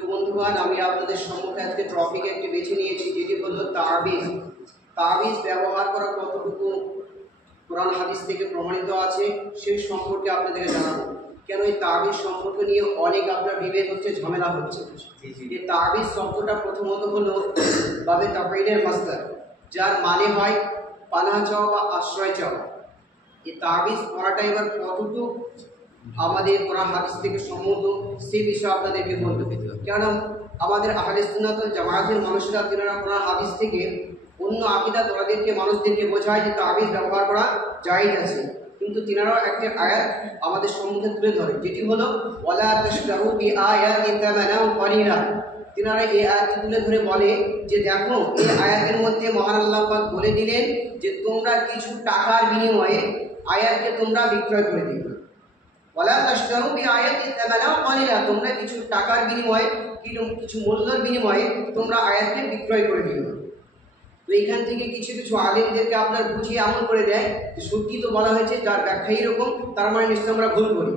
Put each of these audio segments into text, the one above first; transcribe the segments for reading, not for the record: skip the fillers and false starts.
প্রিয় বন্ধুগণ, আমি আপনাদের সম্মুখে আজকে টপিক একটি বেছে নিয়েছি, যেটি হলো তাবিজ। তাবিজ ব্যবহার করা কতটুকু কোরআন হাদিস থেকে প্রমাণিত আছে সেই সম্পর্কে আপনাদেরকে জানাবো। কেন এই তাবিজ সম্পর্কে নিয়ে অনেক আপনার বিভেদ হচ্ছে, ঝামেলা হচ্ছে। এই তাবিজ শব্দটা প্রথমত হলো বাবে তাফঈলের মাসদার, যার মানে হয় পানাহ চাওয়া বা আশ্রয় চাওয়া। এই তাবিজ পড়াটা এবার কতটুকু আমাদের কোরআন হাদিস থেকে সম্মত সে বিষয়ে আপনাদেরকে বলতে পেতে হবে। কেন আমাদের আহলে সুন্নাত ওয়াল জামায়াতের মানুষরা তিনারা কোরআন হাদিস থেকে অন্য আকীদা ওনাদেরকে মানুষদেরকে বোঝায় যে তাবিজ ব্যবহার করা জায়েজ আছে, কিন্তু তিনারাও একটা আয়াত আমাদের সম্মুখে তুলে ধরে, যেটি হলো ওয়ালা তাশতারু বিআয়াতি তামানাও কলিলা। তিনারা এই আয়াতটি তুলে ধরে বলে যে দেখো, এই আয়াতের মধ্যে মহান আল্লাহ পাক বলে দিলেন যে তোমরা কিছু টাকার বিনিময়ে আয়াতকে তোমরা বিক্রয় করে দিবে। ওয়ালা তাশতারু বিআয়াতি তামানাও কলিলা, তোমরা কিছু টাকার বিনিময়ে কিছু মূল্যের বিনিময়ে তোমরা আয়াতকে বিক্রয় করে দিবে। তো এইখান থেকে কিছু কিছু আলেমদেরকে আপনার বুঝিয়ে এমন করে দেয় যে সত্যি তো বলা হয়েছে, যার ব্যাখ্যা এরকম তার মানে নিশ্চয় আমরা ভুল করি,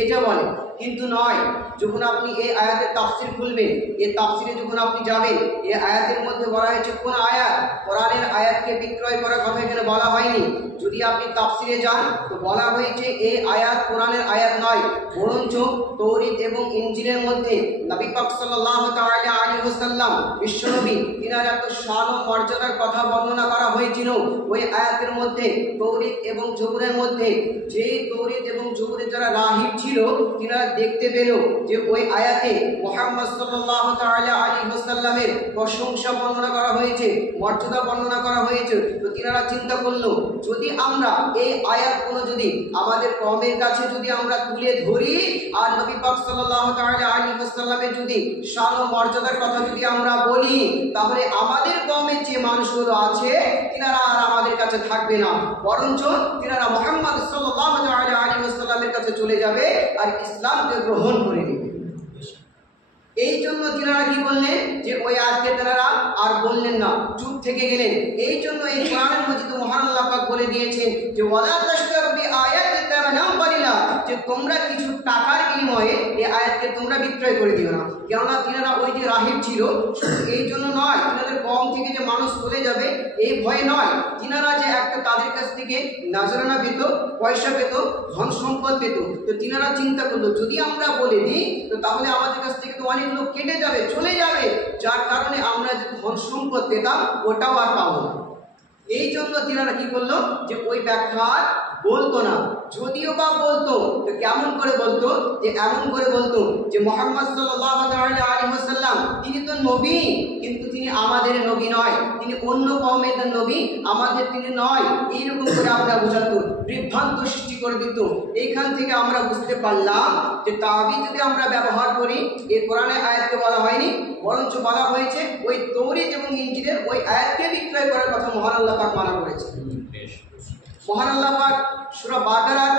এটা বলে। কিন্তু নয়, যখন আপনি এই আয়াতের তাফসির খুলবেন, এই তাফসিরে যখন আপনি যাবেন, এই আয়াতের মধ্যে বলা হয়েছে কোন আয়াত? কোরআনের আয়াতকে বিক্রয় করার কথা এখানে বলা হয়নি। যদি আপনি তাফসিরে যান তো বলা হয়েছে এই আয়াত কোরআনের আয়াত নয়, বরঞ্চ তৌরাত এবং ইনজিলের মধ্যে নবী পাক সাল্লাল্লাহু তাআলা আলাইহি ওয়াসাল্লাম বিশ্বনবী তিনার এত শান ও মর্যাদার কথা বর্ণনা করা হয়েছিল। ওই আয়াতের মধ্যে তৌরাত এবং জবুরের মধ্যে, যেই তৌরাত এবং জবুরের যারা রাহিব ছিল তিনারা দেখতে পেল যে ওই আয়াতে মুহাম্মদ সাল্লাল্লাহু তাআলা আলাইহি ওয়াসাল্লামের প্রশংসা বর্ণনা করা হয়েছে, মর্যাদা বর্ণনা করা হয়েছে। তো তিনারা চিন্তা করলো, যদি আমরা এই আয়াতগুলো যদি আমাদের কওমের কাছে যদি আমরা তুলে ধরি আর নবী পাক সাল্লাল্লাহু তাআলা আলাইহি ওয়াসাল্লামের যদি শান ও মর্যাদার কথা যদি আমরা বলি, তাহলে আমাদের কওমের যে মানুষগুলো আছে তিনারা আর আমাদের কাছে থাকবে না, বরঞ্চ তিনারা মুহাম্মদ সাল্লাল্লাহু তাআলা আলাইহি ওয়াসাল্লামের কাছে চলে যাবে আর ইসলামকে গ্রহণ করে নেবে। এই জন্য তিনারা কি বললেন যে ওই আয়াতকে তারা আর বললেন না, চুপ থেকে গেলেন। এই জন্য এই কোরআনের মধ্যে মহান আল্লাহ পাক বলে দিয়েছেন যে ওয়ালা তাশতারু বিআয়াতি তামানাও কলিলা, যে তোমরা কিছু টাকার বিনিময়ে এই আয়াতকে তোমরা বিক্রয় করে দিও না। কেননা তিনারা ওই যে রাহিব ছিল, এই জন্য নয়, তিনাদের কম থেকে যে মানুষ চলে যাবে এই ভয় নয়, তিনারা যে একটা তাদের কাছ থেকে নাজরানা পেত, পয়সা পেত, ধন সম্পদ পেত। তো তিনারা চিন্তা করলো, যদি আমরা বলে দিই তো তাহলে আমাদের কাছ থেকে তো অনেক লোক কেটে যাবে, চলে যাবে, যার কারণে আমরা যে ধন সম্পদ পেতাম ওটাও আর পাবো না। এই জন্য তিনারা কি করলো যে ওই ব্যাখ্যা বলতো না। যদিও বা বলতো তো কেমন করে বলতো, যে এমন করে বলতো যে মুহাম্মদ সাল্লাল্লাহু তাআলা আলাইহি ওয়াসাল্লাম তিনি তো নবী, কিন্তু তিনি আমাদের নবী নয়, তিনি অন্য কওমের নবী, আমাদের তিনি নয়। এইরকম করে আমরা বোঝাতো, বিভ্রান্ত সৃষ্টি করে দিত। এইখান থেকে আমরা বুঝতে পারলাম যে তাবিজ যদি আমরা ব্যবহার করি, এই কোরআনের আয়াতকে বলা হয়নি, বরঞ্চ বলা হয়েছে ওই তৌরাত এবং ইনজিলের ওই আয়াতকে বিক্রয় করার কথা মহান আল্লাহ পাক মানা করেছে। মহান আল্লাহ পাক সূরা বাকারার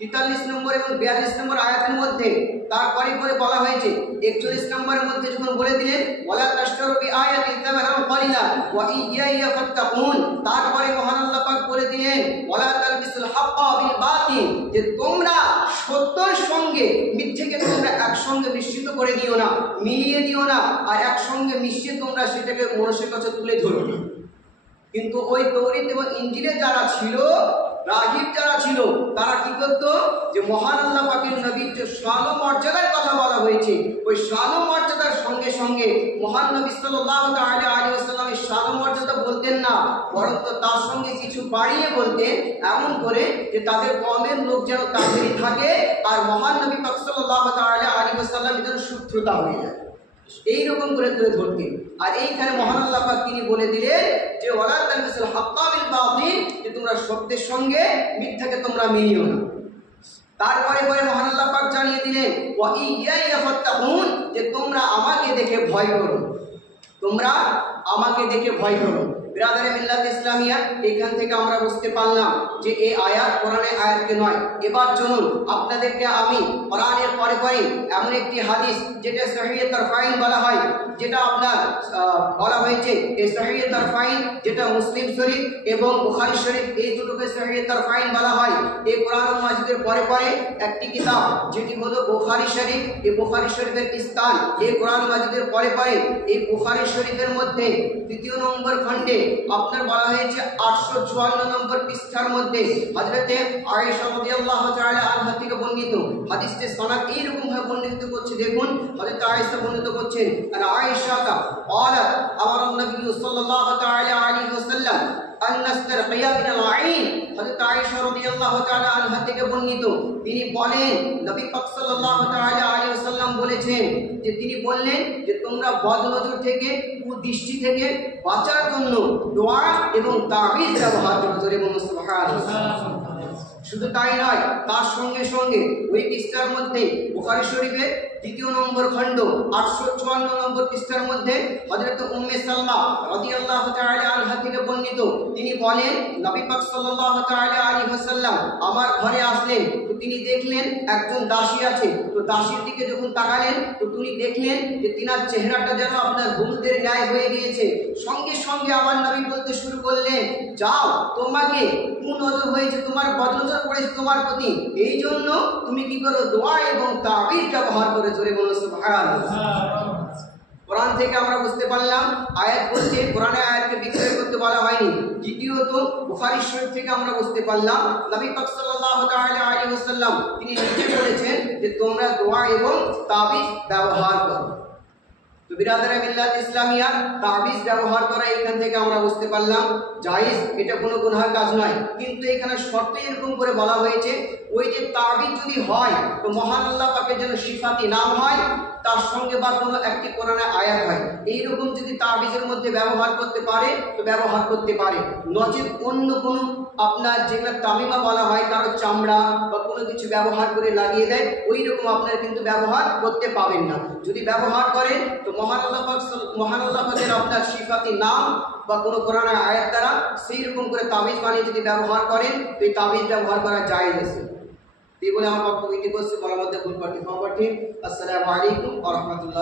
43 নম্বর এবং 42 নম্বর আয়াতের মধ্যে তারপরে করে বলা হয়েছে, 41 নম্বরের মধ্যে যখন বলে দিলেন ওয়ালা তাশতারু বিআয়াতি তামানাও কলিলা ওয়া ইয়্যায়া ফাত্তাকুন, তারপরে মহান আল্লাহ পাক বলে দিলেন ওয়ালা তালবিসুল হাক্কা বিল বাতিল, যে তোমরা সত্যের সঙ্গে মিথ্যাকে তোমরা একসঙ্গে মিশ্রিত করে দিও না, মিলিয়ে দিও না, আর একসঙ্গে মিশিয়ে তোমরা সেটাকে মানুষের কাছে তুলে ধরো না। কিন্তু ওই তৌরাত এবং ইনজিলে যারা ছিল, রাহিব যারা ছিল, তারা কি করতো যে মহান আল্লাহ পাকের নবীর যে শান ও মর্যাদার কথা বলা হয়েছে, ওই শান ও মর্যাদার সঙ্গে সঙ্গে মহান নবী সাল্লাল্লাহু তাআলা আলাইহি ওয়াসাল্লামের শান ও মর্যাদা বলতেন না, বরং তার সঙ্গে কিছু বাড়িয়ে বলতেন, এমন করে যে তাদের কওমের লোক যেন তাদেরই থাকে আর মহান নবী পাক সাল্লাল্লাহু তাআলা আলাইহি ওয়াসাল্লামের যেন শত্রুতা হয়ে যায়, এইরকম করে তুলে ধরতেন। আর এইখানে মহান আল্লাহ পাক তিনি বলে দিলেন যে ওয়ালা তালবিসুল হাক্কা বিল বাতিল, যে তোমরা সত্যের সঙ্গে মিথ্যাকে তোমরা মিলিও না। তারপরে পরে মহান আল্লাহ পাক জানিয়ে দিলেন ওয়া ইয়্যায়া ফাত্তাকুন, যে তোমরা আমাকে দেখে ভয় করো, তোমরা আমাকে দেখে ভয় করো। বিরাদারে মিল্লাত ইসলামিয়া, এখান থেকে আমরা বুঝতে পারলাম যে এই আয়াত কোরআনের আয়াতকে নয়। এবার চলুন আপনাদেরকে আমি কোরআনের পরে পরে এমন একটি হাদিস যেটা সহিহ তারফাইন বলা হয়, যেটা আপনার বলা হয়েছে এই সহিহ তারফাইন, যেটা মুসলিম শরীফ এবং বুখারী শরীফ এই দুটোকে সহিহ তারফাইন বলা হয়। এই কোরআন মাজিদের পরে পরে একটি কিতাব যেটি হলো বুখারী শরীফ, এই বুখারী শরীফের স্থান এই কোরআন মাজিদের পরে পরে এই বুখারী শরীফের মধ্যে ২য় নম্বর খণ্ডে আপনার বলা হয়েছে ৮৫৪ নম্বর পৃষ্ঠার মধ্যে হযরতে আয়েশা রাদিয়াল্লাহু তাআলা আনহা থেকে বর্ণিত হাদিসটি সনদ এইরকম ভাবে বর্ণিত করছে। দেখুন হযরত আয়েশা বর্ণিত করছেন, আয়েশা قالت امر النبي صلى الله تعالى عليه وسلم ان نسترقي من العين। হযরত আয়েশা রাদিয়াল্লাহু তাআলা আনহা থেকে বর্ণিত, তিনি বলেন নবী পাক সাল্লাল্লাহু তাআলা আলাইহি ওয়াসাল্লাম বলেছেন যে তিনি বললেন যে তোমরা বদনজর থেকে, কুদৃষ্টি থেকে বাঁচার জন্য দোয়া এবং তাবিজ ব্যবহার করো। জোরে বলুন সুবহানাল্লাহ। শুধু তাই নয়, তার সঙ্গে সঙ্গে ওই পৃষ্ঠার মধ্যে বুখারী শরীফের ২য় নম্বর খণ্ড ৮৫৪ নম্বর পৃষ্ঠার মধ্যে হযরত উম্মে সালমা রাদিয়াল্লাহু তাআলা আনহা থেকে বর্ণিত, তিনি বলেন নবী পাক সাল্লাল্লাহু তাআলা আলাইহি ওয়াসাল্লাম আমার ঘরে আসলেন, তো তিনি দেখলেন একজন দাসী আছে। তো দাসীর দিকে যখন তাকালেন তো তিনি দেখলেন যে তিনার চেহারাটা যেন আপনার হলুদের ন্যায় হয়ে গিয়েছে। সঙ্গে সঙ্গে আমার নবী বলতে শুরু করলেন, যাও, তোমাকে কুনজর হয়েছে, তোমার বদনজর পড়েছে তোমার প্রতি, এই জন্য তুমি কি করো, দোয়া এবং তাবিজ ব্যবহার করে। জোরে বলুন সুবহানাল্লাহ। কোরআন থেকে আমরা বুঝতে পারলাম আয়াত বলতে কোরআনে আয়াতকে বিক্রয় করতে বলা হয়নি। দ্বিতীয়ত বুখারী শরীফ থেকে আমরা বুঝতে পারলাম নবী পাক সাল্লাল্লাহু তাআলা আলাইহি ওয়াসাল্লাম তিনি নিজে বলেছেন যে তোমরা দোয়া এবং তাবিজ ব্যবহার করো। তো বিরাদারে মিল্লাত ইসলামিয়া, তাবিজ ব্যবহার করা এখান থেকে আমরা বুঝতে পারলাম জায়েজ, এটা কোনো গুনাহের কাজ নয়। কিন্তু এখানে শর্ত এরকম করে বলা হয়েছে, ওই যে তাবিজ যদি হয় তো মহান আল্লাহ পাকের যেন সিফাতি নাম হয়, তার সঙ্গে বা কোনো একটি কোরআনের আয়াত হয়, এইরকম যদি তাবিজের মধ্যে ব্যবহার করতে পারে তো ব্যবহার করতে পারে। নচেত অন্য কোনো আপনার যেগুলো তামিমা বলা হয়, কারো চামড়া বা কোনো কিছু ব্যবহার করে লাগিয়ে দেয়, ওই রকম আপনারা কিন্তু ব্যবহার করতে পাবেন না। যদি ব্যবহার করেন তো মহান আল্লাহ পাকের আপনার সিফাতি নাম বা কোনো কোরআনের আয়াত দ্বারা সেই রকম করে তাবিজ বানিয়ে যদি ব্যবহার করেন তো এই তাবিজ ব্যবহার করা জায়েজ আছে। এই বলে আমার বক্তব্য ইতি করছি, বলার মধ্যে ভুল পাঠি ক্ষমা প্রার্থী। আসসালামু আলাইকুম ওয়া রাহমাতুল্লাহ।